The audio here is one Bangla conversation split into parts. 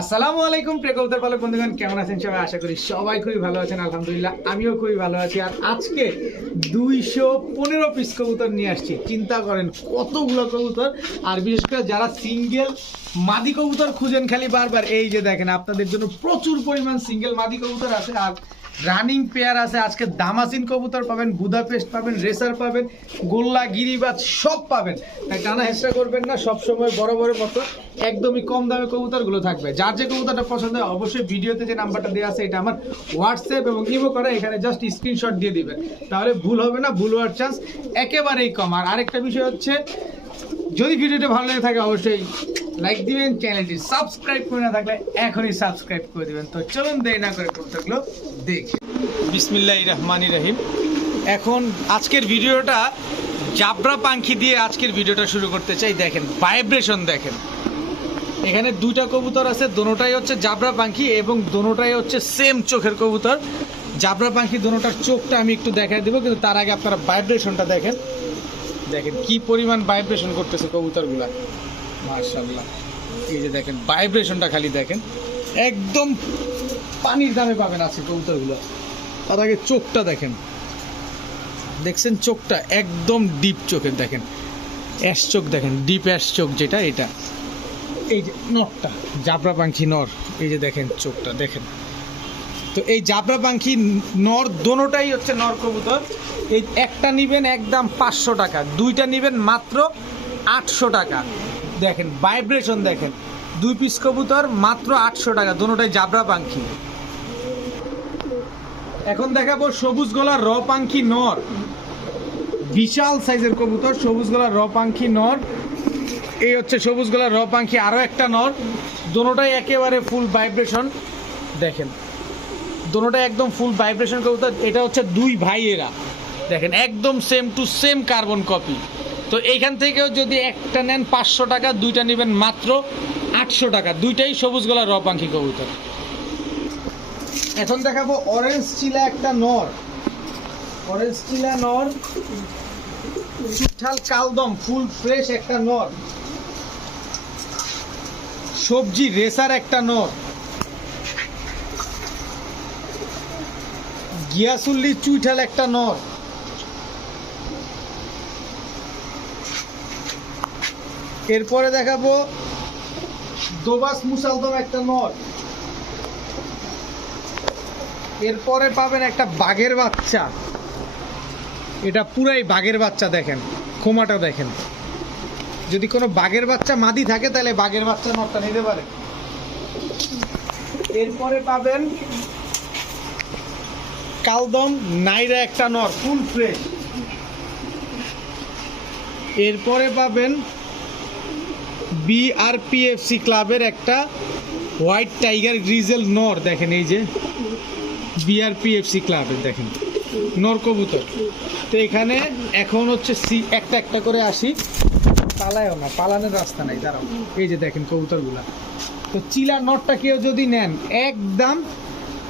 আসসালামু আলাইকুম প্রিয় কবুতর পালক বন্ধুগণ, কেমন আছেন সবাই? আশা করি সবাই খুবই ভালো আছেন। আলহামদুলিল্লাহ আমিও খুবই ভালো আছি। আর আজকে 215 পিস কবুতর নিয়ে আসছি। চিন্তা করেন কতগুলো কবুতর। আর বিশেষ করে যারা সিঙ্গেল মাদি কবুতর খুঁজেন খালি বারবার, এই যে দেখেন আপনাদের জন্য প্রচুর পরিমাণ সিঙ্গেল মাদি কবুতর আছে। আর রানিং পেয়ার আছে। আজকে দামাসিন কবুতর পাবেন, বুদাপেস্ট পাবেন, রেসার পাবেন, গোল্লা, গিরিবাজ সব পাবেন। তাই টানা হেঁচড়া করবেন না, সবসময় বড় বড় মতো একদমই কম দামে কবুতরগুলো থাকবে। যার যে কবুতরটা পছন্দ হয় অবশ্যই ভিডিওতে যে নাম্বারটা দেওয়া আছে এটা আমার হোয়াটসঅ্যাপ এবং ইমো করে, এখানে জাস্ট স্ক্রিনশট দিয়ে দিবেন, তাহলে ভুল হবে না। ভুল হওয়ার চান্স একেবারেই কম। আর আরেকটা বিষয় হচ্ছে, যদি ভিডিওটা ভালো লেগে থাকে অবশ্যই লাইক দিবেন, চ্যানেলটি সাবস্ক্রাইব করে না থাকলে এখনই সাবস্ক্রাইব করে দিবেন। তো চলুন দেরি না করে কবুতরগুলো দেখি। বিসমিল্লাহির রহমানির রহিম। এখন আজকের ভিডিওটা জাবরা পাখি দিয়ে আজকের ভিডিওটা শুরু করতে চাই। দেখেন ভাইব্রেশন, দেখেন এখানে দুইটা কবুতর আছে, দোনোটাই হচ্ছে জাবরা পাখি এবং দোনোটাই হচ্ছে সেম চোখের কবুতর। জাবরা পাখি দোনোটার চোখটা আমি একটু দেখাই দেবো, কিন্তু তার আগে আপনারা ভাইব্রেশনটা দেখেন। দেখেন কি পরিমাণ ভাইব্রেশন করতেছে কবুতরগুলা, মাশাআল্লাহ। এই যে দেখেন ভাইব্রেশনটা খালি দেখেন, একদম পানির দামে পাবেন আছে কবুতরগুলো। তার আগে চোখটা দেখেন, দেখছেন চোখটা একদম ডিপ চোখের, দেখেন অ্যাশ চোখ, দেখেন ডিপ অ্যাশ চোখ যেটা, এটা এই যে নরটা জাবরা পাখি নর, এই যে দেখেন চোখটা দেখেন। তো এই জাবরা পাখি নর দোনোটাই হচ্ছে নর কবুতর। এই একটা নিবেন একদম 500 টাকা, দুইটা নিবেন মাত্র 800 টাকা। দেখেন ভাইব্রেশন দেখেন, 2 পিস কবুতর মাত্র 800 টাকা, দোনোটাই জাবরা পাখি। এখন দেখাবো সবুজ গলার র পাখি নর, বিশাল সাইজের কবুতর, সবুজ গলার র পাখি নর। এই হচ্ছে সবুজ গলার র পাখি, আরও একটা নর, দোনোটাই একেবারে ফুল ভাইব্রেশন। দেখেন দোনোটাই একদম ফুল ভাইব্রেশন কবুতর। এটা হচ্ছে দুই ভাইয়েরা, দেখেন একদম same to same carbon copy. তো এইখান থেকেও যদি একটা নেন 500 টাকা, দুইটা নেবেন মাত্র 800 টাকা, দুইটাই সবুজ গলার র পাখি কবুতর। এখন দেখাবো অরেঞ্জ চিলা একটা নর, অরেঞ্জ চিলা নর, চুঠাল কালদম ফুল ফ্রেশ একটা নর, সবজি রেসার একটা নর, গিয়াসুল্লি চুইঠাল একটা নর, এরপরে দেখাবো দোবাস মুসালদম একটা নর, এরপরে পাবেন একটা বাঘের বাচ্চা, এটা পুরাই বাঘের বাচ্চা। দেখেন খোমাটা দেখেন, যদি কোনো বাঘের বাচ্চা মাদি থাকে তাহলে বাঘের বাচ্চা নরটা নিতে পারে। এরপরে পাবেন কালদম নাইরা একটা নর ফুল ফ্রেশ। এরপরে পাবেন বিআরপিএফসি ক্লাবের একটা হোয়াইট টাইগার গ্রিজেল নর, দেখেন এই যে বিআরপিএফসি ক্লাবের দেখেন নর কবুতর। তো এখানে এখন হচ্ছে একটা একটা করে আসি, পালায়ও না, পালানোর রাস্তা নাই, দাঁড়াও। এই যে দেখেন কবুতরগুলা। তো চিলা নটটা কেউ যদি নেন একদম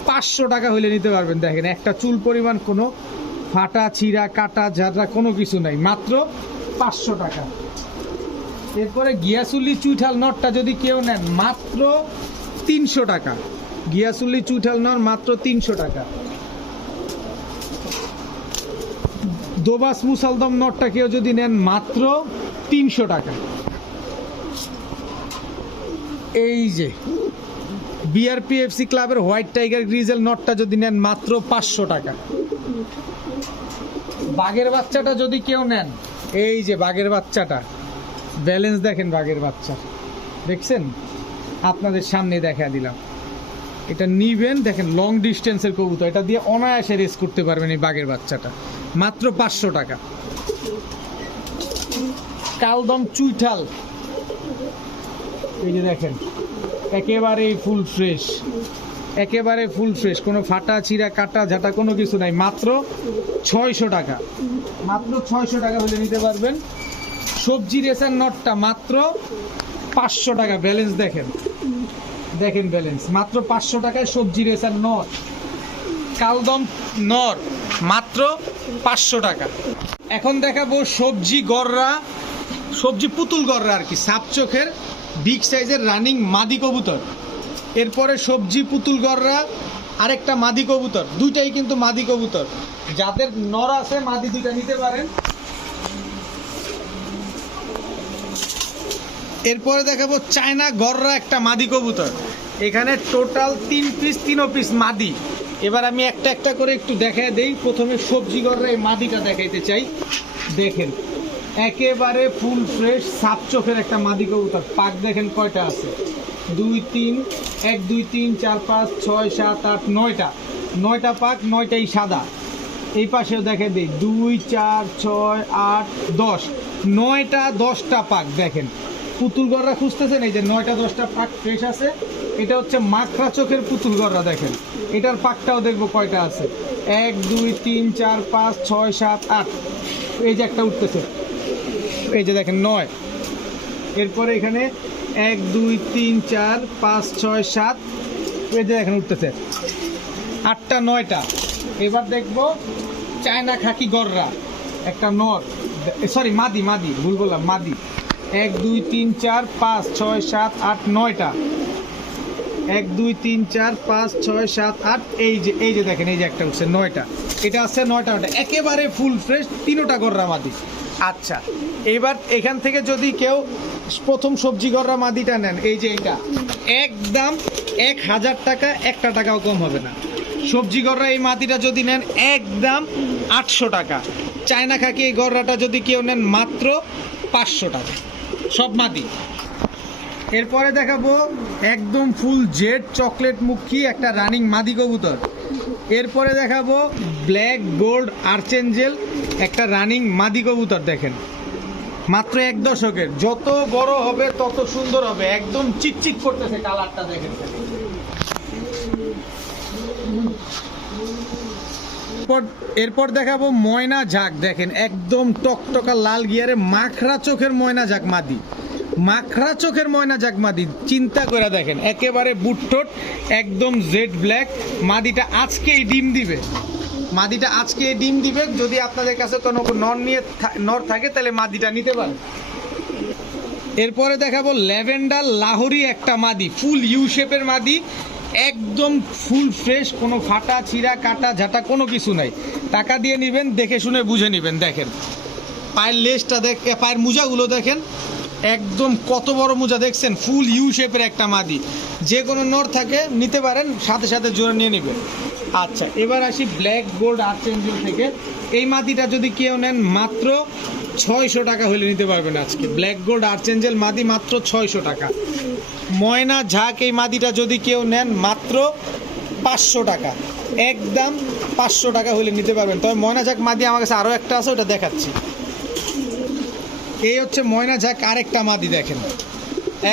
500 টাকা হলে নিতে পারবেন। দেখেন একটা চুল পরিমাণ কোনো ফাটা ছিঁড়া কাটা ঝাড়া কোনো কিছু নাই, মাত্র 500 টাকা। এরপরে গিয়াসুল্লি চুইঠাল নটটা যদি কেউ নেন মাত্র 300 টাকা, গিয়াসুল্লি চুইঠাল নট মাত্র 300 টাকা। দোবাস মুসালদম নটটা কেউ যদি নেন মাত্র 300 টাকা। এই যে বিআরপিএফসি ক্লাবের হোয়াইট টাইগার গ্রিজেল নটটা যদি নেন মাত্র 500 টাকা। বাঘের বাচ্চাটা যদি কেউ নেন, এই যে বাঘের বাচ্চাটা ব্যালেন্স দেখেন, বাঘের বাচ্চা দেখছেন, আপনাদের সামনে দেখা দিলাম। এটা নিবেন, দেখেন লং ডিস্টেন্সের কবুতর, এটা দিয়ে অনায়াসে রেস করতে পারবেন এই বাঘের বাচ্চাটা, মাত্র 500 টাকা। কালদম চুইঠাল, এই যে দেখেন একেবারে ফুল ফ্রেশ, একেবারে ফুল ফ্রেশ, কোনো ফাটা ছিঁড়া কাটা ঝাঁটা কোনো কিছু নাই, মাত্র 600 টাকা, মাত্র 600 টাকা হলে নিতে পারবেন। সবজি রেসার নটটা মাত্র 500 টাকা, ব্যালেন্স দেখেন, দেখেন ব্যালেন্স, মাত্র 500 টাকায় সবজি রেসার নট। কালদম নর মাত্র 500 টাকা। এখন দেখাবো সবজি গররা, সবজি পুতুল গররা আর কি, সাপ চোখের বিগ সাইজের রানিং মাদি কবুতর। এরপরে সবজি পুতুল গররা, আরেকটা মাদি কবুতর, দুইটাই কিন্তু মাদি কবুতর। যাদের নর আছে মাদি দুইটা নিতে পারেন। এরপরে দেখাবো চায়না গররা একটা মাদি কবুতর। এখানে টোটাল 3 পিস, 3 পিস মাদি। এবার আমি একটা একটা করে একটু দেখায় দেই। প্রথমে সবজি গররা এই মাদিটা দেখাইতে চাই। দেখেন একেবারে ফুল ফ্রেশ সাপ চোখের একটা মাদি কবুতর। পাক দেখেন কয়টা আছে, 2 3 1 2 3 4 5 6 7 8 9টা, 9টা পাক, 9টাই সাদা। এই পাশেও দেখে দিই 2 4 6 8 10, 9টা 10টা পাক। দেখেন পুতুল গররা খুঁজতেছেন, এই যে 9টা 10টা পাক ফ্রেশ আছে। এটা হচ্ছে মাখরা চোখের পুতুল গররা। দেখেন এটার পাকটাও দেখবো কয়টা আছে, 1 2 3 4 5 6 7 8। এই যে একটা উঠতেছে, এই যে দেখেন 9। এরপরে এখানে 1 2 3 4 5 6 7, এই যে দেখেন উঠতেছে 8টা 9টা। এবার দেখবো চায়না খাকি গররা একটা নর, সরি মাদি, ভুল বললাম, মাদি। 1 2 3 4 5 6 7 8 9টা, 1 2 3 4 5 6 7 8। এই যে দেখেন এই যে একটা উঠছে 9টা। এটা আছে 9টা, একেবারে ফুল ফ্রেশ 3টা গররা মাদি। আচ্ছা, এবার এখান থেকে যদি কেউ প্রথম সবজি গররা মাদিটা নেন, এই যে এটা একদম 1000 টাকা, 1 টাকাও কম হবে না। সবজি গররা এই মাদিটা যদি নেন একদম 800 টাকা। চায়না খাকি এই গররাটা যদি কেউ নেন মাত্র 500 টাকা, সব মাদি। এরপরে দেখাবো একদম ফুল জেড চকলেট মুখী একটা রানিং মাদি কবুতর। এরপরে দেখাবো ব্ল্যাক গোল্ড আর্চেঞ্জেল একটা রানিং মাদি কবুতর। দেখেন মাত্র 1 দশকের, যত বড় হবে তত সুন্দর হবে। একদম চিকচিক করতেছে কালারটা, দেখেন। এরপর দেখাবো ময়না ঝাঁক। দেখেন একদম টকটকা লাল গিয়ারে মাখরা চোখের ময়না ঝাঁক মাদি, মাখরা চোখের ময়না ঝাঁক মাদি। চিন্তা করে দেখেন একেবারে বুটঠোট, একদম জেড ব্ল্যাক। মাদিটা আজকেই ডিম দিবে, মাদিটা আজকে ডিম দিবে। যদি আপনাদের কাছে কোনো নর থাকে তাহলে মাদিটা নিতে পারেন। এরপরে দেখাবো ল্যাভেন্ডার লাহোরি একটা মাদি, ফুল ইউ শেপের মাদি, একদম ফুল ফ্রেশ, কোনো ফাটা ছিঁড়া কাটা ঝাঁটা কোনো কিছু নাই। টাকা দিয়ে নেবেন, দেখে শুনে বুঝে নেবেন। দেখেন পায়ের লেজটা পায়ের মোজাগুলো দেখেন, একদম কত বড় মোজা দেখছেন, ফুল ইউ শেপের একটা মাদি। যে কোনো নর থাকে নিতে পারেন, সাথে সাথে জোড়া নিয়ে নেবেন। আচ্ছা, এবার আসি ব্ল্যাক গোল্ড আর্চেঞ্জেল থেকে। এই মাদিটা যদি কেউ নেন মাত্র 600 টাকা হলে নিতে পারবেন আজকে। ব্ল্যাক গোল্ড আর্চেঞ্জেল মাদি মাত্র 600 টাকা। ময়না ঝাঁক এই মাদিটা যদি কেউ নেন মাত্র 500 টাকা, একদম 500 টাকা হলে নিতে পারবেন। তবে ময়না ঝাঁক মাদি আমার কাছে আরও একটা আছে, ওটা দেখাচ্ছি। এই হচ্ছে ময়না ঝাঁক আরেকটা মাদি। দেখেন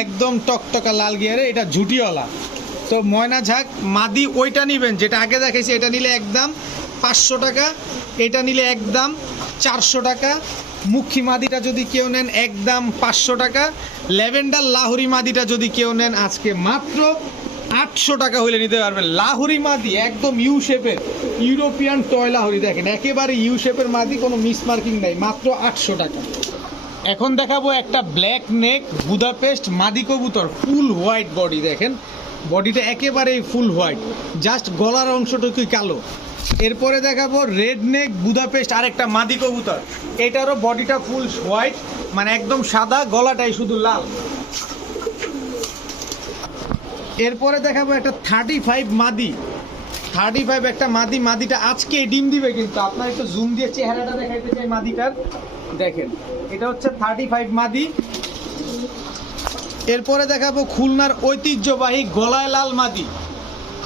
একদম টকটকা লাল গিয়ারে, এটা ঝুটিওয়ালা। তো ময়না ঝাঁক মাদি ওইটা নেবেন যেটা আগে দেখাইছি, এটা নিলে একদম 500 টাকা, এটা নিলে একদম 400 টাকা। মুখী মাদিটা যদি কেউ নেন একদম 500 টাকা। ল্যাভেন্ডার লাহোরি মাদিটা যদি কেউ নেন আজকে মাত্র 800 টাকা হলে নিতে পারবেন। লাহোরি মাদি একদম ইউ শেপের, ইউরোপিয়ান টয় লাহোরি। দেখেন একেবারে ইউ শেপের মাদি, কোনো মিস মার্কিং নাই, মাত্র 800 টাকা। এখন দেখাবো একটা ব্ল্যাক নেক বুদাপেস্ট মাদি কবুতর, ফুল হোয়াইট বডি। দেখেন বডিটা একেবারেই ফুল হোয়াইট, জাস্ট গলার অংশটুকুই কালো। এরপরে দেখাবো রেড নেক বুদাপেস্ট আরেকটা মাদি কবুতর। এটারও বডিটা ফুল হোয়াইট, মানে একদম সাদা, গলাটাই শুধু লাল। এরপরে দেখাবো একটা 35 মাদি, 35 একটা মাদি। মাদিটা আজকে ডিম দিবে, কিন্তু আপনার একটু জুম দিয়ে চেহারাটা দেখাইতে চাই মাদিটার। দেখেন এটা হচ্ছে 35 মাদি। এরপরে দেখাবো খুলনার ঐতিহ্যবাহী গলায় লাল মাদি।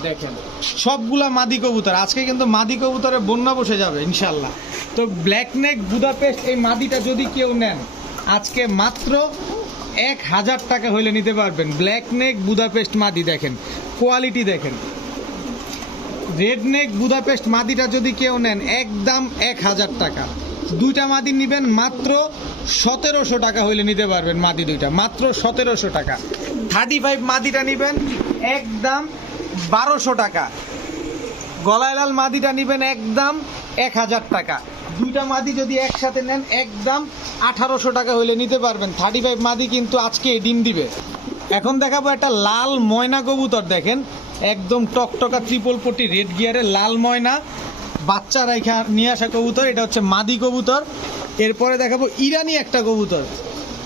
দেখেন সবগুলা মাদি কবুতর, আজকে কিন্তু মাদি কবুতরের বন্যা বসে যাবে ইনশাল্লাহ। তো ব্ল্যাক নেক বুদাপেস্ট এই মাদিটা যদি কেউ নেন আজকে মাত্র 1000 টাকা হইলে নিতে পারবেন। ব্ল্যাক নেক বুদাপেস্ট মাদি, দেখেন কোয়ালিটি দেখেন। রেড নেক বুদাপেস্ট মাদিটা যদি কেউ নেন একদম 1000 টাকা। দুইটা মাদি নেবেন মাত্র 1700 টাকা হইলে নিতে পারবেন। মাদি দুইটা মাত্র 1700 টাকা। 35 মাদিটা নেবেন একদম 1200 টাকা। গলায় লাল মাদিটা নেবেন একদম 1000 টাকা। দুইটা মাদি যদি একসাথে নেন একদম 1800 টাকা হইলে নিতে পারবেন। 35 মাদি কিন্তু আজকে ডিম দিবে। এখন দেখাবো একটা লাল ময়না কবুতর, দেখেন একদম টকটকা ট্রিপল পটি রেড গিয়ারের লাল ময়না, বাচ্চা রাইখা নিয়ে আসা কবুতর, এটা হচ্ছে মাদি কবুতর। এরপরে দেখাবো ইরানি একটা কবুতর,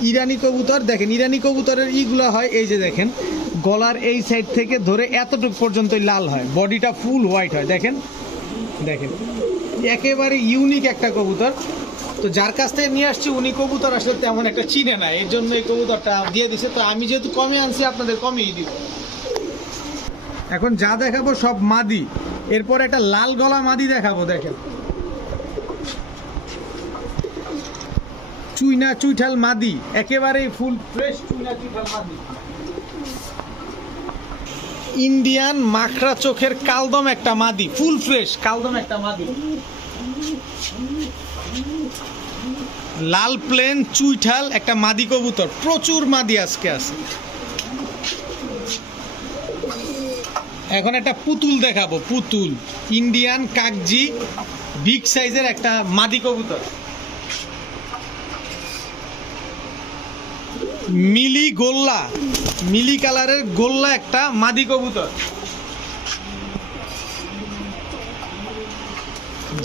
ইরানি কবুতর দেখেন, ইরানি কবুতরের ইগুলো হয় এই যে দেখেন গলার এই সাইড থেকে ধরে এতটুকু পর্যন্তই লাল হয়, বডিটা ফুল হোয়াইট হয়, দেখেন দেখেন একেবারে ইউনিক একটা কবুতর। তো যার কাছ থেকে নিয়ে আসছি উনি কবুতর আসলে তেমন একটা চিনে না, এর জন্য এই কবুতরটা দিয়ে দিছে। তো আমি যেহেতু কমে আনছি আপনাদের কমেই দিব। এখন যা দেখাবো সব মাদি, এরপর একটা লাল গলা মাদি দেখাবো, দেখেন চুইনা চুইঠাল মাদি, একেবারেই ফুল ফ্রেশ চুইনা চুইঠাল মাদি। ইন্ডিয়ান মাখরা চোখের কালদম একটা মাদি, ফুল ফ্রেশ কালদম একটা মাদি। লাল প্লেন চুইঠাল একটা মাদি কবুতর, প্রচুর মাদি আজকে আছে। এখন একটা পুতুল দেখাবো, পুতুল ইন্ডিয়ান কাকজি বিগ সাইজের একটা মাদি কবুতর। মিলি গোল্লা, মিলি কালারের গোল্লা একটা মাদি কবুতর।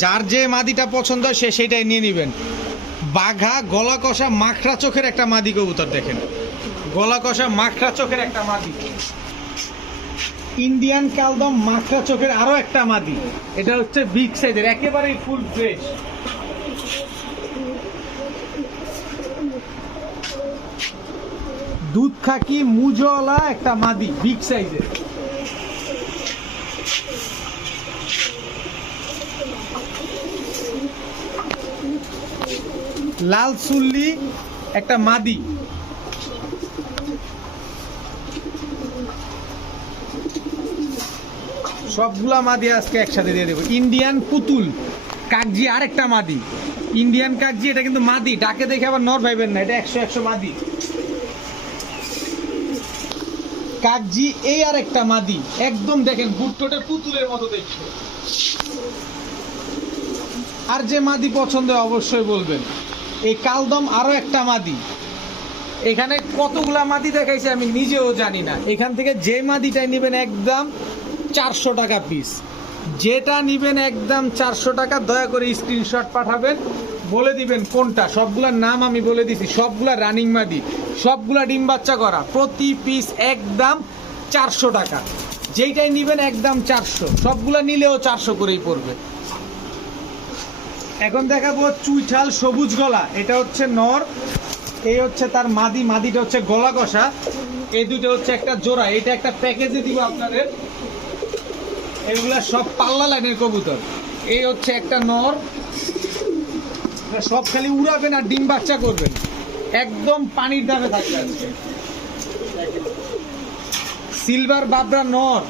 যার যে মাদিটা পছন্দ হয় সে সেটাই নিয়ে নেবেন। বাঘা গলা কষা মাখরা চোখের একটা মাদি কবুতর, দেখেন গলা কষা মাখরা চোখের একটা মাদি। ইন্ডিয়ান কালদম মাখরা চোখের আরো একটা মাদি, এটা হচ্ছে বিগ সাইজের একেবারেই ফুল ফ্রেশ। দুধ খাকি মুজওয়ালা একটা মাদি, বিগ সাইজের। লাল সুল্লি একটা মাদি। সবগুলা মাদি আজকে একসাথে দিয়ে দেবো। ইন্ডিয়ান পুতুল কাকজি আরেকটা মাদি, ইন্ডিয়ান কাকজি, এটা কিন্তু মাদি, ডাকে দেখে আবার নর ভাইবেন না, এটা 100 মাদি। কাকজি এই আর একটা মাদি, একদম দেখেন বুটটোটের পুতুলের মতো দেখছে। আর যে মাদি পছন্দ অবশ্যই বলবেন। এই কালদম আরো একটা মাদি। এখানে কতগুলা মাদি দেখাইছে আমি নিজেও জানি না। এখান থেকে যে মাদিটাই নেবেন একদম 400 টাকা পিস, যেটা নিবেন একদম 400 টাকা। দয়া করে স্ক্রিনশট পাঠাবেন, বলে দিবেন কোনটা। সবগুলার নাম আমি বলে দিছি, সবগুলা রানিং মাদি, সবগুলা ডিম বাচ্চা করা। প্রতি পিস একদম 400 টাকা, যেইটাই নিবেন একদম 400, সবগুলা নিলেও 400 করেই পড়বে। এখন দেখাবো চুইঠাল সবুজ গলা, এটা হচ্ছে নর, এই হচ্ছে তার মাদি, মাদিটা হচ্ছে গলা কষা। এই দুটো হচ্ছে একটা জোড়া, এটা একটা প্যাকেজে দিব আপনাদের। এগুলা সব পাল্লা লাইনের কবুতর। এই হচ্ছে একটা নর, সব খালি উড়াবেন আর ডিম বাচ্চা করবেন, একদম পানির দামে থাকবে আজকে। সিলভার বাবরা নর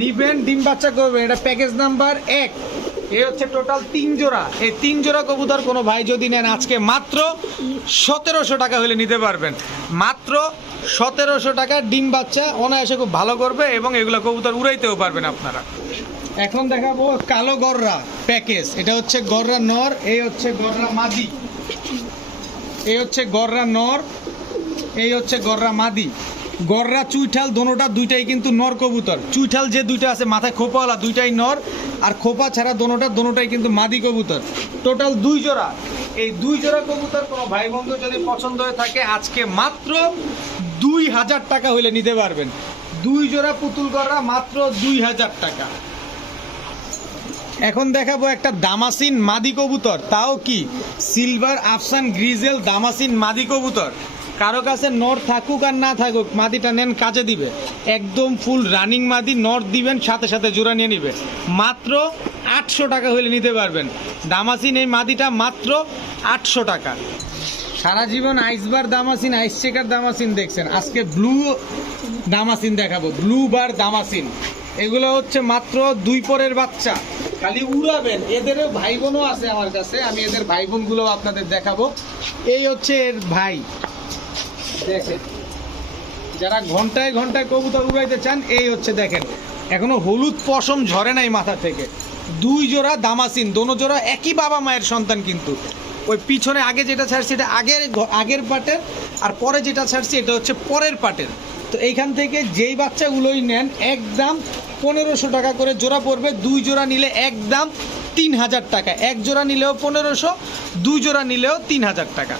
নিবেন, ডিম বাচ্চা করবেন, এটা প্যাকেজ নাম্বার 1। এই হচ্ছে টোটাল 3 জোড়া। এই 3 জোড়া কবুতর কোনো ভাই যদি নেন আজকে মাত্র 1700 টাকা হলে নিতে পারবেন। মাত্র 1700 টাকা ডিম বাচ্চা অনায়াসে খুব ভালো করবে, এবং এগুলো কবুতর উড়াইতেও পারবেন আপনারা। এখন দেখাবো কালো গররা প্যাকেজ, এটা হচ্ছে গররা নর, এই হচ্ছে গররা মাদি। এই হচ্ছে গররা নর, এই হচ্ছে গররা মাদি। গররা চুইঠাল দোনোটা দুইটাই কিন্তু নর কবুতর। চুইঠাল যে দুইটা আছে মাথায় খোপাওয়ালা দুইটাই নর, আর খোপা ছাড়া দোনোটাই কিন্তু মাদি কবুতর। টোটাল 2 জোড়া। এই 2 জোড়া কবুতর কোনো ভাই বন্ধু যদি পছন্দ হয়ে থাকে আজকে মাত্র 2000 টাকা হইলে নিতে পারবেন। 2 জোড়া পুতুল গররা মাত্র 2000 টাকা। এখন দেখাবো একটা দামাসিন মাদি কবুতর, তাও কি সিলভার আফসান গ্রিজেল দামাসিন মাদি কবুতর। কারো কাছে নর থাকুক আর না থাকুক, মাদিটা নেন কাজে দিবে। একদম ফুল রানিং মাদি, নর দিবেন সাথে সাথে জোড়া নিয়ে নিবে। মাত্র 800 টাকা হলে নিতে পারবেন দামাসিন এই মাদিটা, মাত্র 800 টাকা। সারা জীবন আইসবার দামাসিন, আইস চেকার দামাসিন দেখছেন, আজকে ব্লু দামাসিন দেখাবো, ব্লু বার দামাসিন। এগুলো হচ্ছে মাত্র 2 পরের বাচ্চা, খালি উড়াবেন। এদেরও ভাই বোনও আছে আমার কাছে, আমি এদের ভাই বোনগুলো আপনাদের দেখাবো। এই হচ্ছে এর ভাই, দেখেন যারা ঘন্টায় ঘন্টায় কবুতর উড়াইতে চান, এই হচ্ছে দেখেন এখনো হলুদ পশম ঝরে নাই মাথা থেকে। 2 জোড়া দামাসিন, দোনো জোড়া একই বাবা মায়ের সন্তান, কিন্তু ওই পিছনে আগে যেটা ছাড়ছি এটা আগের পাটের, আর পরে যেটা ছাড়ছি এটা হচ্ছে পরের পাটের। তো এইখান থেকে যেই বাচ্চাগুলোই নেন একদম 1500 টাকা করে জোড়া পড়বে। 2 জোড়া নিলে একদম 3000 টাকা, 1 জোড়া নিলেও 1500, 2 জোড়া নিলেও 3000 টাকা।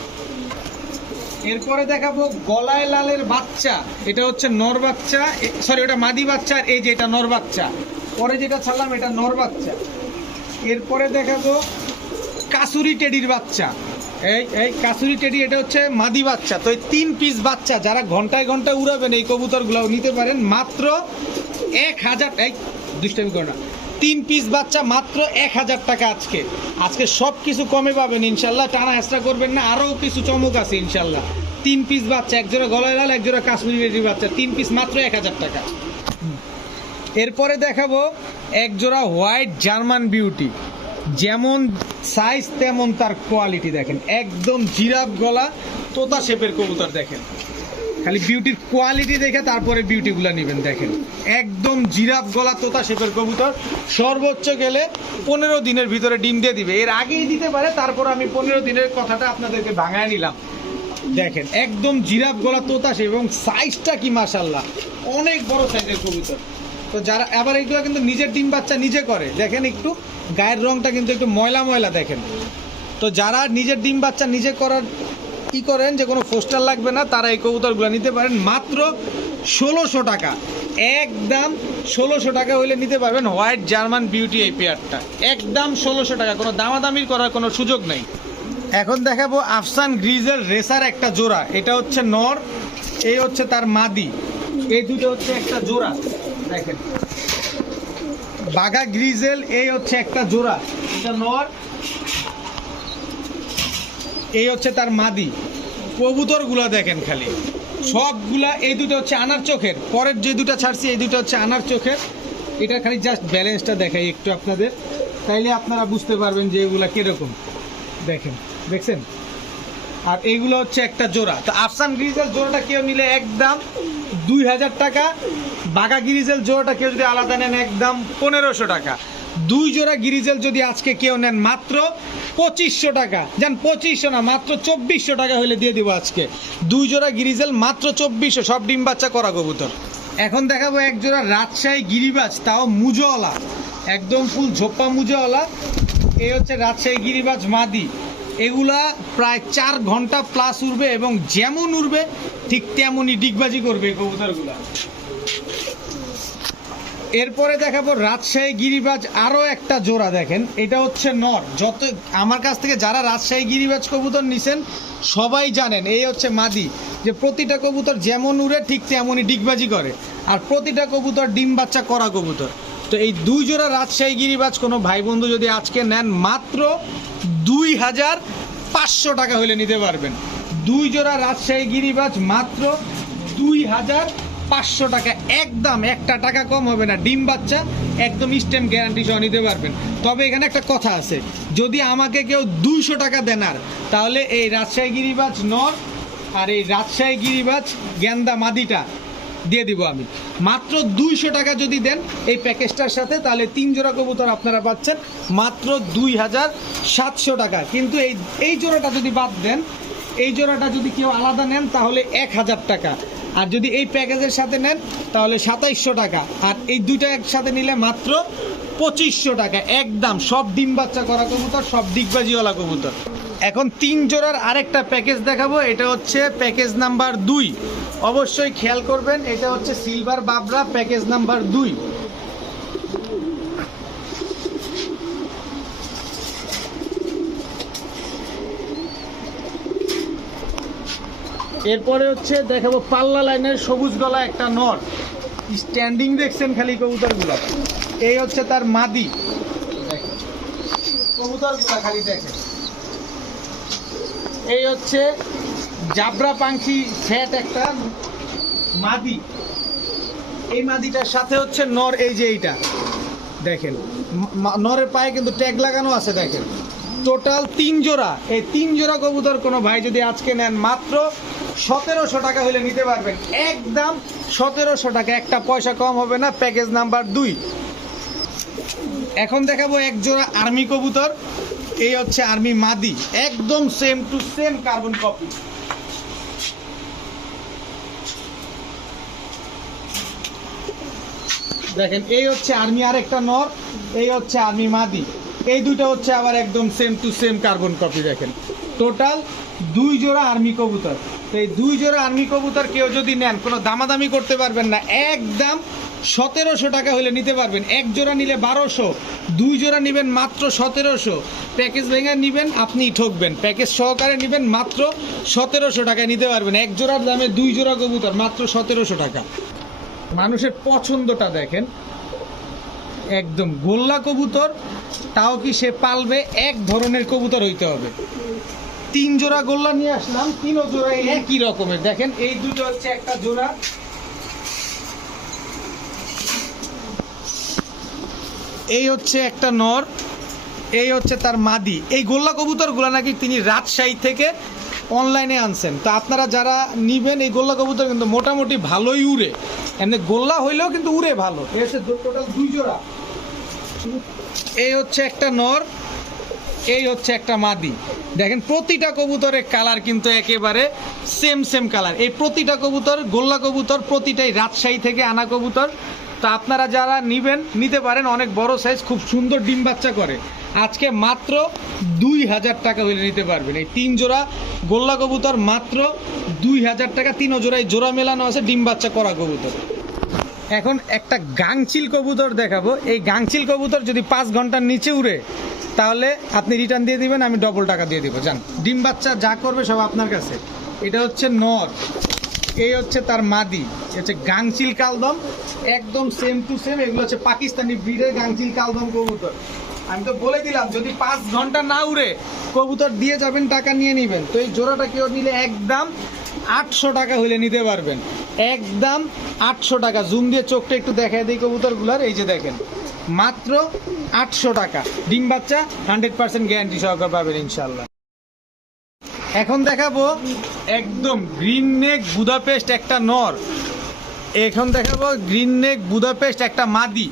এরপরে দেখাবো গলায় লালের বাচ্চা, এটা হচ্ছে নর বাচ্চা, সরি ওটা মাদি বাচ্চা, আর এই যে এটা নর বাচ্চা, পরে যেটা ছাড়লাম এটা নর বাচ্চা। এরপরে দেখাবো কাসুরি টেডির বাচ্চা, এই কাসুরি টেডি, এটা হচ্ছে মাদি বাচ্চা। তো এই 3 পিস বাচ্চা যারা ঘন্টায় ঘন্টায় উড়াবেন এই কবুতরগুলো নিতে পারেন মাত্র 1000, এই দুষ্টামি করো না, 3 পিস বাচ্চা মাত্র 1000 টাকা। আজকে সব কিছু কমে পাবেন ইনশাল্লাহ, টানা হেসরা করবেন না, আরও কিছু চমক আছে ইনশাল্লাহ। 3 পিস বাচ্চা, 1 জোড়া গলায় লাল, 1 জোড়া কাশ্মীরি টেডির বাচ্চা, 3 পিস মাত্র 1000 টাকা। এরপরে দেখাবো 1 জোড়া হোয়াইট জার্মান বিউটি, যেমন সাইজ তেমন তার কোয়ালিটি দেখেন, একদম জিরাফ গলা তোতা শেপের কবুতর। দেখেন খালি বিউটির কোয়ালিটি দেখে তারপরে বিউটিগুলো নেবেন। দেখেন একদম জিরাফ গলা তোতা শেপের কবুতর, সর্বোচ্চ গেলে 15 দিনের ভিতরে ডিম দিয়ে দিবে, এর আগেই দিতে পারে, তারপর আমি 15 দিনের কথাটা আপনাদেরকে ভাঙায় নিলাম। দেখেন একদম জিরাফ গলা তোতা শেপ, এবং সাইজটা কি মাশাআল্লাহ, অনেক বড় সাইজের কবুতর। তো যারা আবার এইগুলো কিন্তু নিজের ডিম বাচ্চা নিজে করে, দেখেন একটু গায়ের রংটা কিন্তু একটু ময়লা ময়লা দেখেন। তো যারা নিজের ডিম বাচ্চা নিজে করার কি করেন, যে কোনো পোস্টার লাগবে না, তারা এই কবুতরগুলো নিতে পারেন মাত্র 1600 টাকা, একদম 1600 টাকা হইলে নিতে পারবেন হোয়াইট জার্মান বিউটি এই পেয়ারটা, একদম 1600 টাকা, কোনো দামাদামির করার কোনো সুযোগ নেই। এখন দেখাবো আফসান গ্রিজেল রেসার একটা জোড়া, এটা হচ্ছে নর, এই হচ্ছে তার মাদি, এই দুটো হচ্ছে একটা জোড়া। দেখেন বাঘা গ্রিজেল, এই হচ্ছে একটা জোড়া, এটা নর, এই হচ্ছে তার মাদি। কবুতরগুলা দেখেন খালি সবগুলা, এই দুটো হচ্ছে আনার চোখের, পরের যে দুটো ছাড়ছি এই দুটো হচ্ছে আনার চোখের। এটা খালি জাস্ট ব্যালেন্সটা দেখাই একটু আপনাদের, তাইলে আপনারা বুঝতে পারবেন যে এগুলা কিরকম। দেখছেন, আর এইগুলো হচ্ছে একটা জোড়া। তো আফসান গ্রিজেল জোড়াটা কেউ নিলে একদম 2000 টাকা, বাঘা গ্রিজেল জোড়াটা কেউ যদি আলাদা নেন একদম 1500 টাকা। 2 জোড়া গ্রিজেল যদি আজকে কেউ নেন মাত্র 2500 টাকা, যান 2500 না মাত্র 2400 টাকা হলে দিয়ে দিব আজকে। 2 জোড়া গ্রিজেল মাত্র 2400, সব ডিম বাচ্চা করা কবুতর। এখন দেখাবো 1 জোড়া রাজশাহী গিরিবাজ, তাও মুজোওয়ালা, একদম ফুল ঝোপ্পা মুজোওয়ালা, এই হচ্ছে রাজশাহী গিরিবাজ মাদি। এগুলা প্রায় 4 ঘন্টা প্লাস উড়বে, এবং যেমন উড়বে ঠিক তেমনই ডিগবাজি করবে এই কবুতরগুলা। এরপরে দেখাবো রাজশাহী গিরিবাজ আরও একটা জোড়া, দেখেন এটা হচ্ছে নর। যত আমার কাছ থেকে যারা রাজশাহী গিরিবাজ কবুতর নিছেন সবাই জানেন এই হচ্ছে মাদি, যে প্রতিটা কবুতর যেমন উড়ে ঠিক তেমনই ডিগবাজি করে, আর প্রতিটা কবুতর ডিম বাচ্চা করা কবুতর। তো এই 2 জোড়া রাজশাহী গিরিবাজ কোনো ভাই বন্ধু যদি আজকে নেন মাত্র 2500 টাকা হলে নিতে পারবেন। 2 জোড়া রাজশাহী গিরিবাজ মাত্র 2500 টাকা, একদম 1 টাকা কম হবে না, ডিম বাচ্চা একদম স্ট্যাম্প গ্যারান্টি সহ নিতে পারবেন। তবে এখানে একটা কথা আছে, যদি আমাকে কেউ 200 টাকা দেন আর, তাহলে এই রাজশাহী গিরিবাজ নর আর এই রাজশাহী গিরিবাজ গেন্দা মাদিটা দিয়ে দিব আমি। মাত্র 200 টাকা যদি দেন এই প্যাকেজটার সাথে, তাহলে 3 জোড়া কবুতর আপনারা পাচ্ছেন মাত্র 2700 টাকা। কিন্তু এই জোড়াটা যদি বাদ দেন, এই জোড়াটা যদি কেউ আলাদা নেন তাহলে 1000 টাকা, আর যদি এই প্যাকেজের সাথে নেন তাহলে 2700 টাকা, আর এই দুইটা একসাথে নিলে মাত্র 2500 টাকা, একদম সব ডিম বাচ্চা করা কবুতর, সব ডিগবাজিওয়ালা কবুতর। এখন 3 জোড়ার আরেকটা প্যাকেজ দেখাবো, এটা হচ্ছে প্যাকেজ নাম্বার 2। অবশ্যই খেয়াল করবেন, এটা হচ্ছে সিলভার বাবরা প্যাকেজ নাম্বার 2। এরপরে হচ্ছে দেখাবো পাল্লা লাইনের সবুজ গলা একটা নর, স্ট্যান্ডিং দেখছেন খালি কবুতরগুলো, এই হচ্ছে তার মাদি। কবুতরগুলো খালি দেখেন, এই হচ্ছে জাবরা পাখি ফ্যাট একটা মাদি, এই মাদিটার সাথে হচ্ছে নর, এই যে এইটা দেখেন নরের পায়ে কিন্তু ট্যাগ লাগানো আছে। দেখেন টোটাল 3 জোড়া, এই 3 জোড়া কবুতর কোনো ভাই যদি আজকে নেন মাত্র 1700 টাকা হলে নিতে পারবেন, একদম 1700 টাকা, একটা পয়সা কম হবে না, প্যাকেজ নাম্বার 2। এখন দেখাবো 1 জোড়া আর্মি কবুতর, এই হচ্ছে আর্মি মাদি, একদম same to same carbon copy. দেখেন এই হচ্ছে আর্মি আরেকটা নর, এই হচ্ছে আর্মি মাদি, এই দুটো হচ্ছে আবার একদম same to same carbon copy. দেখেন টোটাল 2 জোড়া আর্মি কবুতর। তো এই 2 জোড়া আর্মি কবুতর কেউ যদি নেন কোনো দামাদামি করতে পারবেন না, একদম 1700 টাকা হলে নিতে পারবেন। এক জোড়া নিলে 1200, 2 জোড়া নেবেন মাত্র 1700। প্যাকেজ ভেঙে নেবেন আপনি ঠকবেন, প্যাকেজ সহকারে নেবেন মাত্র 1700 টাকায় নিতে পারবেন। এক জোড়ার দামে 2 জোড়া কবুতর মাত্র 1700 টাকা। মানুষের পছন্দটা দেখেন, একদম গোল্লা কবুতর, তাও কি সে পালবে এক ধরনের কবুতর হইতে হবে। 3 জোড়া গোল্লা নিয়ে আসলাম, 3 জোড়া একই রকমের। দেখেন এই দুটো হচ্ছে একটা জোড়া, এই হচ্ছে একটা নর, এই হচ্ছে তার মাদি। এই গোল্লা কবুতরগুলো নাকি তিনি রাজশাহী থেকে অনলাইনে আনছেন। তো আপনারা যারা নিবেন এই গোল্লা কবুতর কিন্তু মোটামুটি ভালোই উড়ে, এমনি গোল্লা হইলেও কিন্তু উড়ে ভালো। এই হচ্ছে টোটাল 2 জোড়া, এই হচ্ছে একটা নর, এই হচ্ছে একটা মাদি। দেখেন প্রতিটা কবুতরের কালার কিন্তু একেবারে সেম সেম কালার। এই প্রতিটা কবুতর গোল্লা কবুতর, প্রতিটাই রাজশাহী থেকে আনা কবুতর। তো আপনারা যারা নিবেন নিতে পারেন, অনেক বড় সাইজ, খুব সুন্দর ডিম বাচ্চা করে। আজকে মাত্র 2000 টাকা হইলে নিতে পারবেন এই 3 জোড়া গোল্লা কবুতর, মাত্র 2000 টাকা। 3 জোড়ায় জোড়া মেলানো আছে, ডিম বাচ্চা করা কবুতর। এখন একটা গাংচিল কবুতর দেখাবো। এই গাংচিল কবুতর যদি 5 ঘন্টার নিচে উড়ে তাহলে আপনি রিটার্ন দিয়ে দিবেন, আমি ডবল টাকা দিয়ে দিব। যান, ডিম বাচ্চা যা করবে সব আপনার কাছে। এটা হচ্ছে নর, এই হচ্ছে তার মাদি, হচ্ছে গাংচিল কালদম, একদম সেম টু সেম। এগুলো হচ্ছে পাকিস্তানি ব্রিডের গাংচিল কালদম কবুতর। আমি তো বলে দিলাম যদি 5 ঘন্টা না উড়ে কবুতর দিয়ে যাবেন, টাকা নিয়ে নেবেন। তো এই জোড়াটা কেউ নিলে একদম 800 টাকা হলে নিতে পারবেন, একদম 800 টাকা। জুম দিয়ে চোখটা একটু দেখায় দিই কবুতরগুলার, এই যে দেখেন মাত্র 800 টাকা। ডিম বাচ্চা 100% গ্যারান্টি সহকারে পাবেন ইনশাল্লাহ। এখন দেখাবো একদম গ্রিন নেক বুদাপেস্ট একটা নর, এখন দেখাবো গ্রিন নেক বুদাপেস্ট একটা মাদি,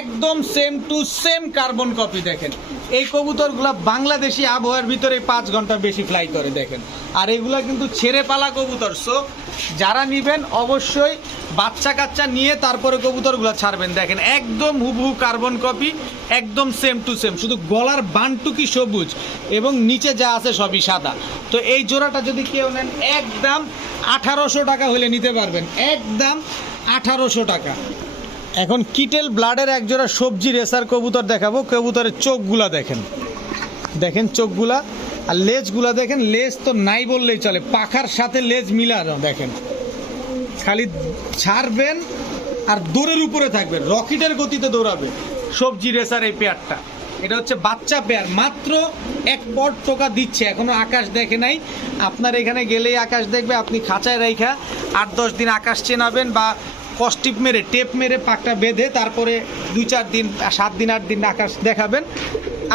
একদম same to same carbon copy. দেখেন এই কবুতরগুলা বাংলাদেশি আবহাওয়ার ভিতরে 5 ঘন্টা বেশি ফ্লাই করে। দেখেন আর এগুলা কিন্তু ছেড়ে পালা কবুতর। সো যারা নেবেন অবশ্যই বাচ্চা কাচ্চা নিয়ে তারপরে কবুতরগুলো ছাড়বেন। দেখেন একদম হুবহু কার্বন কপি, একদম সেম টু সেম, শুধু গলার বানটুকি সবুজ এবং নিচে যা আছে সবই সাদা। তো এই জোড়াটা যদি কেউ নেন একদম 1800 টাকা হলে নিতে পারবেন, একদম 1800 টাকা। এখন কিটেল ব্লাডের এক জোড়া সবজি রেসার কবুতর দেখাবো। কবুতরের চোখগুলা দেখেন, দেখেন চোখগুলা আর লেজগুলা দেখেন, লেজ তো নাই বললেই চলে, পাখার সাথে লেজ মিলানো। দেখেন খালি ছাড়বেন আর দৌড়ের উপরে থাকবে, রকেটের গতিতে দৌড়াবে সবজি রেসার এই পেয়ারটা। এটা হচ্ছে বাচ্চা পেয়ার, মাত্র 1 পট টোকা দিচ্ছে, এখনো আকাশ দেখে নাই। আপনার এখানে গেলেই আকাশ দেখবে, আপনি খাঁচায় রাইখা 8-10 দিন আকাশ চেনাবেন বা কস্টিপ মেরে টেপ মেরে পাকটা বেঁধে তারপরে 2-4 দিন 7 দিন 8 দিন আকাশ দেখাবেন,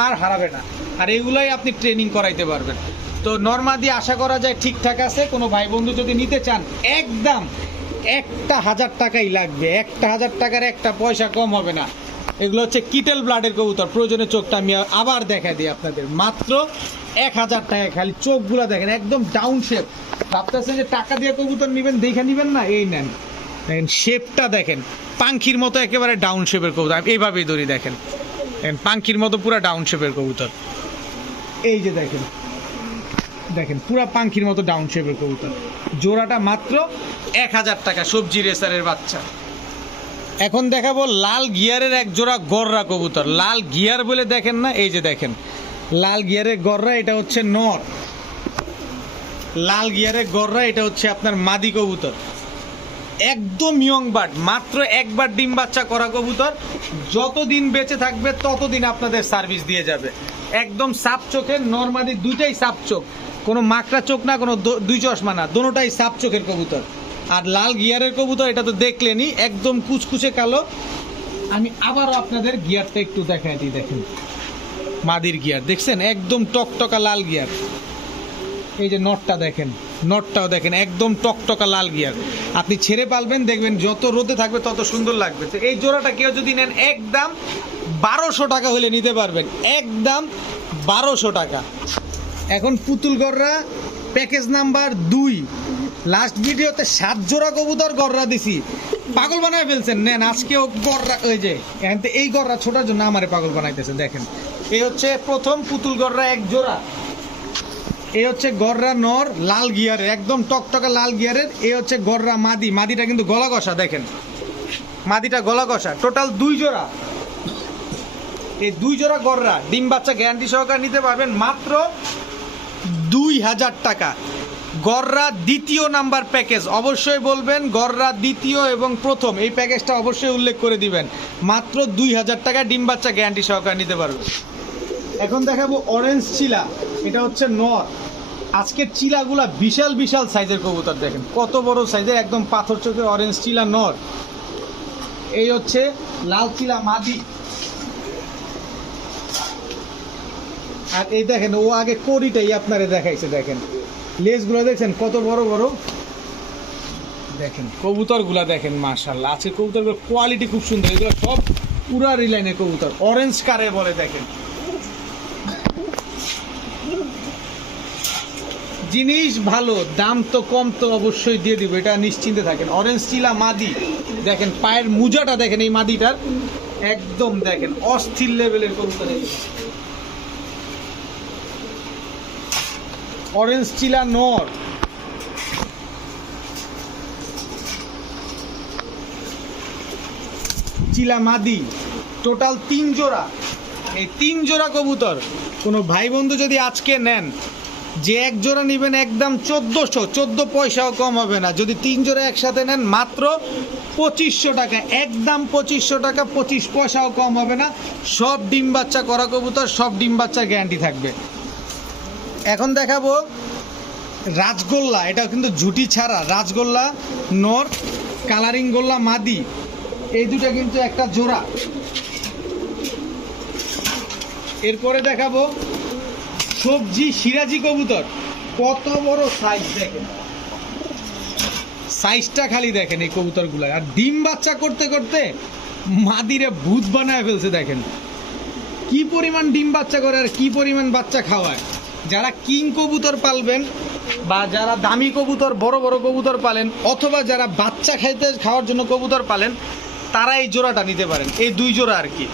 আর হারাবে না। আর এগুলাই আপনি ট্রেনিং করাইতে পারবেন। তো নরমাদি আশা করা যায় ঠিকঠাক আছে। কোনো ভাই বন্ধু যদি নিতে চান একদম 1000 টাকাই লাগবে, 1000 টাকার একটা পয়সা কম হবে না। এগুলো হচ্ছে কিটেল ব্লাডের কবুতর। প্রয়োজনে চোখটা আমি আবার দেখা দিই আপনাদের, মাত্র 1000 টাকা। খালি চোখগুলো দেখেন একদম ডাউন শেপ। ভাবতেছেন যে টাকা দিয়ে কবুতর নেবেন, দেখে নেবেন না, এই নেন। দেখেন শেপটা দেখেন, পাখির মতো একেবারে ডাউন শেপের কবুতর। এইভাবেই ধরি, দেখেন পাখির মতো পুরো ডাউন শেপের কবুতর। এই যে দেখেন, দেখেন পুরা পাখির মতো ডাউন শেপের কবুতর। জোড়াটা মাত্র 1000 টাকা, সবজি রেসারের বাচ্চা। এখন দেখাবো লাল গিয়ারের এক জোড়া গররা কবুতর। লাল গিয়ার বলে দেখেন না, এই যে দেখেন লাল গিয়ারের গররা, এটা হচ্ছে নর। লাল গিয়ারের গররা, এটা হচ্ছে আপনার মাদি কবুতর, একদম ইয়ং বার্ড, মাত্র 1 বার ডিম বাচ্চা করা কবুতর। যতদিন বেঁচে থাকবে ততদিন আপনাদের সার্ভিস দিয়ে যাবে। একদম সাপ চোখের, নরমাদি দুইটাই সাপ চোখ, কোনো মাকড়া চোখ না, কোনো দুই চশমা না, দোনোটাই সাপ চোখের কবুতর। আর লাল গিয়ারের কবুতর এটা তো দেখলেনই, একদম কুচকুচে কালো। আমি আবারও আপনাদের গিয়ারটা একটু দেখাই দিই। দেখেন মাদির গিয়ার দেখছেন, একদম টকটকা লাল গিয়ার। এই যে নটটা দেখেন, নটটাও দেখেন একদম টকটকা লাল গিয়ার। আপনি ছেড়ে পালবেন, দেখবেন যত রোদে থাকবে তত সুন্দর লাগবে। তো এই জোড়াটা কেউ যদি নেন একদম 1200 টাকা হলে নিতে পারবেন, একদম 1200 টাকা। এখন পুতুল গররা প্যাকেজ নাম্বার 2, লাস্ট ভিডিওতে 7 জোড়া কবুতর গররা দিছি, পাগল বানায় ফেলছেন। নেন আজকেও গররা, ওই যে এখানে এই গররা ছোটার জন্য আমারে পাগল বানাইতেছে। দেখেন এই হচ্ছে প্রথম পুতুল গররা 1 জোড়া। এই হচ্ছে গররা নর লাল গিয়ারের, একদম টকটকা লাল গিয়ারের। এই হচ্ছে গররা মাদি, মাদিটা কিন্তু গলা কষা, দেখেন মাদিটা গলা কষা। টোটাল 2 জোড়া। এই 2 জোড়া গররা ডিম বাচ্চা গ্যারান্টি সহকারে নিতে পারবেন মাত্র 2000 টাকা। গররা দ্বিতীয় নাম্বার প্যাকেজ, অবশ্যই বলবেন গররা দ্বিতীয় এবং প্রথম, এই প্যাকেজটা অবশ্যই উল্লেখ করে দিবেন। মাত্র 2000 টাকা ডিম বাচ্চা গ্যারান্টি সহকারে নিতে পারবেন। এখন দেখাবো অরেঞ্জ চিলা, এটা হচ্ছে নর। আজকের চিলাগুলা বিশাল বিশাল সাইজের কবুতর, দেখেন কত বড় সাইজের, একদম পাথর চোখে অরেঞ্জ চিলা নর। এই হচ্ছে লাল চিলা মাদি। আর এই দেখেন ও আগে কড়িটাই আপনারে দেখাইছে, দেখেন লেজগুলো দেখছেন কত বড় বড়, দেখেন কবুতরগুলা দেখেন মাশাআল্লাহ। আজকের কবুতরগুলোর কোয়ালিটি খুব সুন্দর, এগুলো সব পুরা রিলাইনের কবুতর। অরেঞ্জ কারে বলে, দেখেন জিনিস ভালো, দাম তো কম তো অবশ্যই দিয়ে দিব, এটা নিশ্চিন্তে থাকেন। অরেঞ্জ চিলা মাদি, দেখেন পায়ের মুজাটা দেখেন এই মাদিটার, একদম দেখেন অস্থির লেভেলের কবুতর। অরেঞ্জ চিলা নর, চিলা মাদি, টোটাল 3 জোড়া। এই 3 জোড়া কবুতর কোনো ভাই বন্ধু যদি আজকে নেন, যে 1 জোড়া নেবেন একদম 1400, 14 পয়সাও কম হবে না। যদি 3 জোড়া একসাথে নেন মাত্র 2500 টাকা, একদম 2500 টাকা, 25 পয়সাও কম হবে না। সব ডিম বাচ্চা করা কবুতর, সব ডিম বাচ্চার গ্যারান্টি থাকবে। এখন দেখাবো রাজগোল্লা, এটা কিন্তু ঝুটি ছাড়া রাজগোল্লা নর, কালারিং গোল্লা মাদি, এই দুটো কিন্তু একটা জোড়া। এরপরে দেখাবো সবজি সিরাজি কবুতর, কত বড় সাইজ দেখেন, সাইজটা খালি দেখেন এই কবুতরগুলো। আর ডিম বাচ্চা করতে করতে মাদিরে ভূত বানায় ফেলছে, দেখেন কি পরিমাণ ডিম বাচ্চা করে আর কি পরিমাণ বাচ্চা খাওয়ায়। যারা কিং কবুতর পালবেন বা যারা দামি কবুতর বড় বড় কবুতর পালেন, অথবা যারা বাচ্চা খাওয়ার জন্য কবুতর পালেন, তারা এই জোড়াটা নিতে পারেন। এই 2 জোড়া আর কি,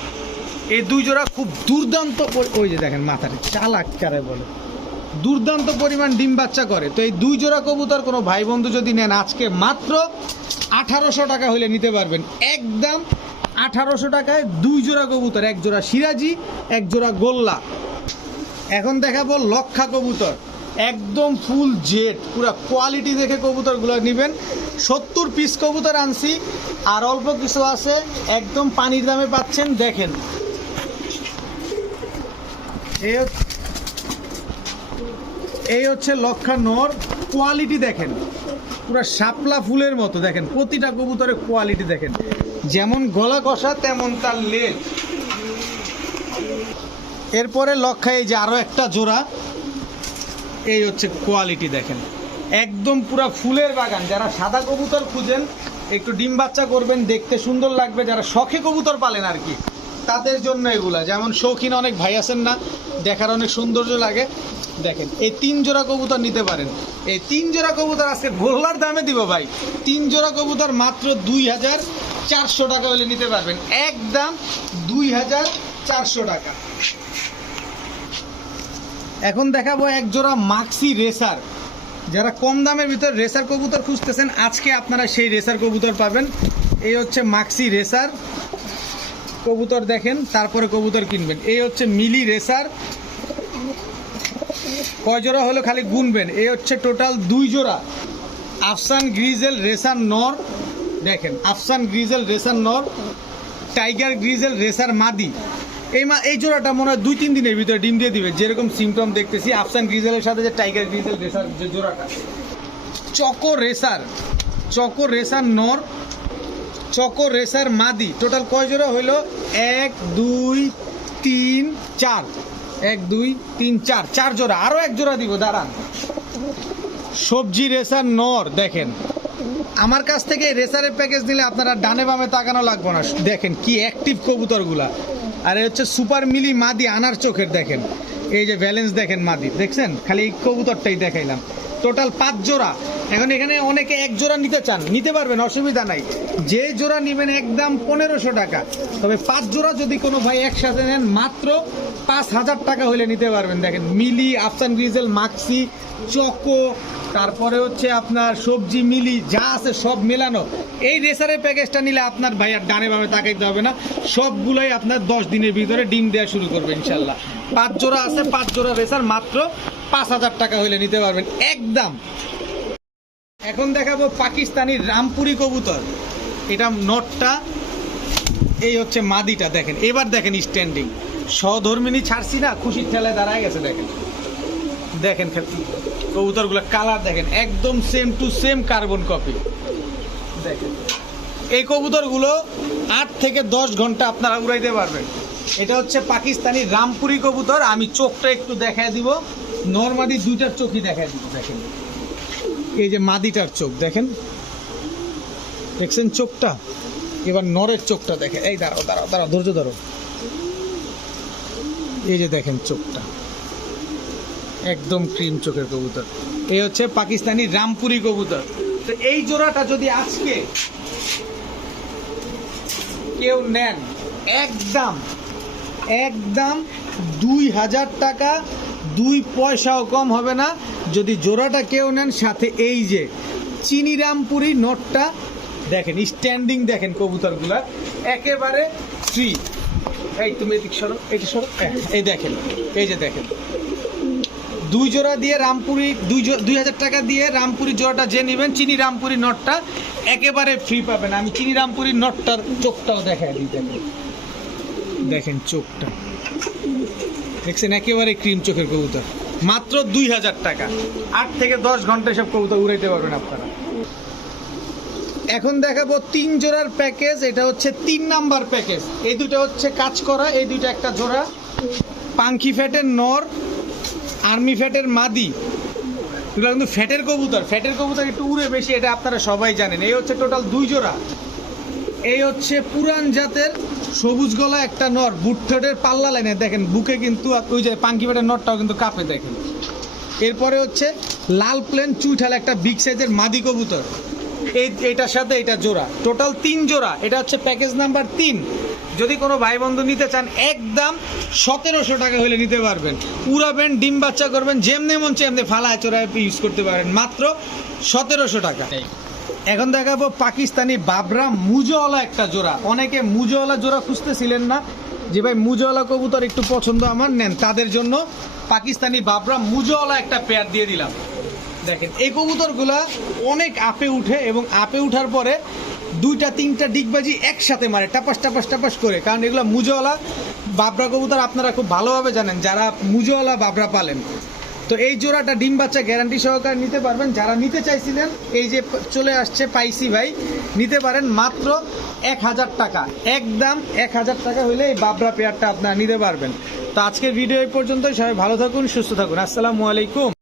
এই 2 জোড়া খুব দুর্দান্ত, ওই যে দেখেন মাথাটা চালাক কারে বলে, দুর্দান্ত পরিমাণ ডিম বাচ্চা করে। তো এই 2 জোড়া কবুতর কোনো ভাই বন্ধু যদি নেন আজকে মাত্র 1800 টাকা হলে নিতে পারবেন, একদম 1800 টাকায় 2 জোড়া কবুতর, 1 জোড়া সিরাজি, 1 জোড়া গোল্লা। এখন দেখাবো লক্ষা কবুতর, একদম ফুল জেট, পুরা কোয়ালিটি দেখে কবুতরগুলো নেবেন। 70 পিস কবুতর আনছি, আর অল্প কিছু আছে, একদম পানির দামে পাচ্ছেন। দেখেন এই হচ্ছে লক্ষা নর, কোয়ালিটি দেখেন পুরা শাপলা ফুলের মতো, দেখেন প্রতিটা কবুতরের কোয়ালিটি দেখেন, যেমন গলা কষা তেমন তার লেজ। এরপরে লক্ষা, এই যে আরো একটা জোড়া, এই হচ্ছে কোয়ালিটি দেখেন, একদম পুরা ফুলের বাগান। যারা সাদা কবুতর খুঁজেন, একটু ডিম বাচ্চা করবেন, দেখতে সুন্দর লাগবে, যারা শখে কবুতর পালেন আর কি, তাদের জন্য এগুলা। যেমন শৌখিন অনেক ভাই আছেন না, দেখার অনেক সৌন্দর্য লাগে, দেখেন এই 3 জোড়া কবুতর নিতে পারেন। এই 3 জোড়া কবুতর আজকে গোল্লার দামে দিব ভাই, 3 জোড়া কবুতর মাত্র 2400 টাকা হলে নিতে পারবেন, একদম 2400 টাকা। এখন দেখাবো 1 জোড়া মাক্সি রেসার। যারা কম দামের ভিতর রেসার কবুতর খুঁজতেছেন, আজকে আপনারা সেই রেসার কবুতর পাবেন। এই হচ্ছে মাক্সি রেসার কবুতর, দেখেন তারপরে কবুতর কিনবেন। এই হচ্ছে মিলি রেসার, কয় জোড়া হলো খালি গুনবেন। এই হচ্ছে টোটাল 2 জোড়া আফসান গ্রিজেল রেসার নর, দেখেন আফসান গ্রিজেল রেসার নর, টাইগার গ্রিজেল রেসার মাদি। এই জোড়াটা মনে হয় 2-3 দিনের ভিতরে ডিম দিয়ে দিবে, যেরকম সিমটম দেখতেছি। আফসান গ্রিজেলের সাথে যে টাইগার গ্রিজেল রেসার যে জোড়াটা, চকো রেসার নর, চকো রেসার মাদি, টোটাল কয় জোড়া হইলো? 1 2 3 4, 1 2 3 4, 4 জোড়া। আরো 1 জোড়া দিব, দাঁড়ান। সবজি রেসার নর, দেখেন আমার কাছ থেকে রেসারের প্যাকেজ নিলে আপনারা ডানে বামে তাকানো লাগবে না, দেখেন কি অ্যাক্টিভ কবুতরগুলা। আর হচ্ছে সুপার মিলি মাদি আনার চোখের, দেখেন এই যে ব্যালেন্স দেখেন মাদি, দেখছেন? খালি এই কবুতরটাই দেখাইলাম। টোটাল 5 জোড়া। এখন এখানে অনেকে 1 জোড়া নিতে চান, নিতে পারবেন, অসুবিধা নাই। যে জোড়া নেবেন একদম 1500 টাকা। তবে 5 জোড়া যদি কোনো ভাই একসাথে নেন মাত্র 5000 টাকা হলে নিতে পারবেন। দেখেন মিলি, আফসান গ্রিজেল, মাক্সি, চকো, তারপরে হচ্ছে আপনার সবজি মিলি যা আছে সব মেলানো। এই রেসারের প্যাকেজটা নিলে আপনার ভাই আর ডানে বামে তাকাইতে হবে না, সবগুলোই আপনার 10 দিনের ভিতরে ডিম দেওয়া শুরু করবে ইনশাল্লাহ। 5 জোড়া আছে, 5 জোড়া রেসার মাত্র 5000 টাকা হলে নিতে পারবেন একদম। এখন দেখাবো পাকিস্তানি রামপুরি কবুতর। এটা নটটা, এই হচ্ছে মাদিটা। দেখেন এবার দেখেন স্ট্যান্ডিং, সহধর্মিনী ছাড়ছি না, খুশির ঠেলায় দাঁড়ায় গেছে। দেখেন দেখেন কবুতরগুলো কালার দেখেন, একদম same to same carbon copy. দেখেন এই কবুতরগুলো 8 থেকে 10 ঘন্টা আপনারা উড়াইতে পারবেন। এটা হচ্ছে পাকিস্তানি রামপুরি কবুতর। আমি চোখটা একটু দেখায় দিব, নরমালি দুইটার চোখই দেখায় দিব। দেখেন এই যে মাদিটার চোখ দেখেন, দেখছেন চোখটা? এবার নরের চোখটা দেখেন। এই দাঁড়াও দাঁড়াও দাঁড়াও, ধৈর্য ধরো। এই যে দেখেন চোখটা, একদম ক্রিম চোখের কবুতর। এই হচ্ছে পাকিস্তানি রামপুরি কবুতর। তো এই জোড়াটা যদি আজকে কেউ নেন একদম একদম 2000 টাকা, 2 পয়সাও কম হবে না। যদি জোড়াটা কেউ নেন সাথে এই যে চিনি রামপুরি নটটা দেখেন, স্ট্যান্ডিং দেখেন কবুতরগুলা একেবারে ফ্রি। এই তুমি এদিক সরো, এই সরো, এই দেখেন, এই যে দেখেন 2 জোড়া দিয়ে রামপুরি 2000 টাকা দিয়ে রামপুরি জোড়াটা যে নেবেন, চিনি রামপুরি নটটা একেবারে ফ্রি পাবেন। আমি চিনি রামপুরি নটটার চোখটাও দেখাই দিই। দেখেন দেখেন চোখটা, দেখছেন? একেবারে ক্রিম চোখের কবুতর, মাত্র 2000 টাকা। 8 থেকে 10 ঘন্টা সব কবুতর উড়াইতে পারবেন আপনারা। এখন দেখাবো 3 জোড়ার প্যাকেজ। এটা হচ্ছে 3 নাম্বার প্যাকেজ। এই দুটো হচ্ছে কাজ করা, এই দুইটা একটা জোড়া। পাঙ্খি ফ্যাটের নর, আর্মি ফ্যাটের মাদি। এগুলো কিন্তু ফ্যাটের কবুতর, ফ্যাটের কবুতর একটু উড়ে বেশি, এটা আপনারা সবাই জানেন। এই হচ্ছে টোটাল 2 জোড়া। এই হচ্ছে পুরান জাতের সবুজ গলা একটা নর, বুট থ্রেডের পাল্লা লাইনে দেখেন, বুকে কিন্তু ওই যে পাঙ্খি ফ্যাটের নরটাও কিন্তু কাঁপে দেখেন। এরপরে হচ্ছে লাল প্লেন চুইঠাল একটা বিগ সাইজের মাদি কবুতর, এইটার সাথে এটা জোড়া। টোটাল 3 জোড়া। এটা হচ্ছে প্যাকেজ নাম্বার 3। যদি কোনো ভাই বন্ধু নিতে চান একদম 1700 টাকা হলে নিতে পারবেন। উড়াবেন, ডিম বাচ্চা করবেন, যেমনি মন চেমনি ফালায় চোরায় ইউজ করতে পারেন, মাত্র 1700 টাকা। এখন দেখাবো পাকিস্তানি বাবরা মুজওয়ালা একটা জোড়া। অনেকে মুজওয়ালা জোড়া খুঁজতেছিলেন না, যে ভাই মুজওয়ালা কবুতর একটু পছন্দ আমার, নেন, তাদের জন্য পাকিস্তানি বাবরা মুজওয়ালা একটা পেয়ার দিয়ে দিলাম। দেখেন এই কবুতরগুলা অনেক আপে উঠে, এবং আপে উঠার পরে 2-3টা ডিগবাজি একসাথে মারে, টাপাস টাপাস টাপাস করে। কারণ এগুলো মুজওয়ালা বাবরা কবুতর আপনারা খুব ভালোভাবে জানেন যারা মুজওয়ালা বাবরা পালেন। তো এই জোড়াটা ডিম বাচ্চা গ্যারান্টি সহকারে নিতে পারবেন। যারা নিতে চাইছিলেন এই যে চলে আসছে, পাইছি ভাই, নিতে পারেন মাত্র 1000 টাকা। একদম 1000 টাকা হলে এই বাবরা পেয়ারটা আপনারা নিতে পারবেন। তো আজকের ভিডিও এই পর্যন্তই। সবাই ভালো থাকুন, সুস্থ থাকুন। আসসালামু আলাইকুম।